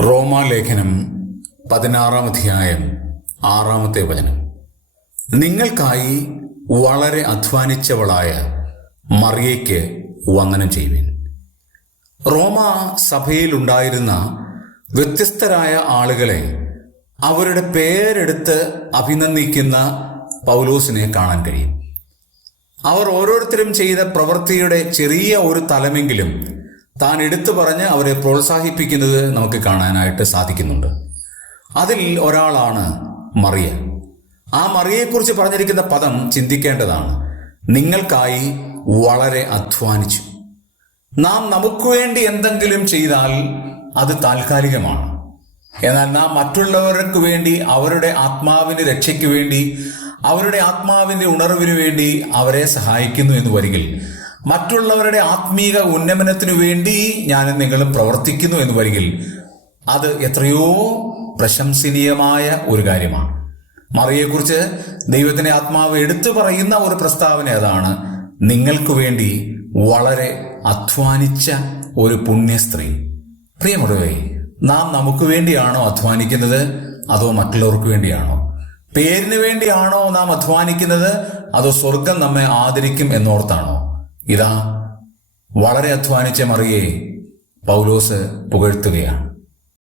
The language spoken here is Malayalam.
റോമാലേഖനം 16 അധ്യായം 6 വചനം. നിങ്ങൾക്കായി വളരെ അധ്വാനിച്ചവളായ മറിയയ്ക്ക് വന്ദനം ചെയ്യുവിൻ. റോമ സഭയിലുണ്ടായിരുന്ന വ്യത്യസ്തരായ ആളുകളെ അവരുടെ പേരെടുത്ത് അഭിനന്ദിക്കുന്ന പൗലോസിനെ കാണാൻ കഴിയും. അവർ ഓരോരുത്തരും ചെയ്ത പ്രവൃത്തിയുടെ ചെറിയ ഒരു തലമെങ്കിലും താൻ എടുത്തു പറഞ്ഞ് അവരെ പ്രോത്സാഹിപ്പിക്കുന്നത് നമുക്ക് കാണാനായിട്ട് സാധിക്കുന്നുണ്ട്. അതിൽ ഒരാളാണ് മറിയ. ആ മറിയയെക്കുറിച്ച് പറഞ്ഞിരിക്കുന്ന പദം ചിന്തിക്കേണ്ടതാണ്. നിങ്ങൾക്കായി വളരെ അധ്വാനിച്ചു. നാം നമുക്ക് വേണ്ടി എന്തെങ്കിലും ചെയ്താൽ അത് താൽക്കാലികമാണ്. എന്നാൽ നാം മറ്റുള്ളവർക്ക് വേണ്ടി, അവരുടെ ആത്മാവിന്റെ രക്ഷയ്ക്ക് വേണ്ടി, അവരുടെ ആത്മാവിന്റെ ഉണർവിന് വേണ്ടി അവരെ സഹായിക്കുന്നു എന്ന് വരികിൽ, മറ്റുള്ളവരുടെ ആത്മീക ഉന്നമനത്തിനു വേണ്ടി ഞാനും നിങ്ങളും പ്രവർത്തിക്കുന്നു എന്ന് വരികിൽ, അത് എത്രയോ പ്രശംസനീയമായ ഒരു കാര്യമാണ്. മറിയെക്കുറിച്ച് ദൈവത്തിന്റെ ആത്മാവ് എടുത്തു പറയുന്ന ഒരു പ്രസ്താവന അതാണ്. നിങ്ങൾക്ക് വേണ്ടി വളരെ അധ്വാനിച്ച ഒരു പുണ്യസ്ത്രീ. പ്രിയമുള്ളവരെ, നാം നമുക്ക് വേണ്ടിയാണോ അധ്വാനിക്കുന്നത്, അതോ മറ്റുള്ളവർക്ക് വേണ്ടിയാണോ? പേരിന് വേണ്ടിയാണോ നാം അധ്വാനിക്കുന്നത്, അതോ സ്വർഗം നമ്മെ ആദരിക്കും എന്നോർത്താണോ? ഇതാ, വളരെ അധ്വാനിച്ച മറിയെ പൗലോസ് പുകഴ്ത്തുകയാണ്.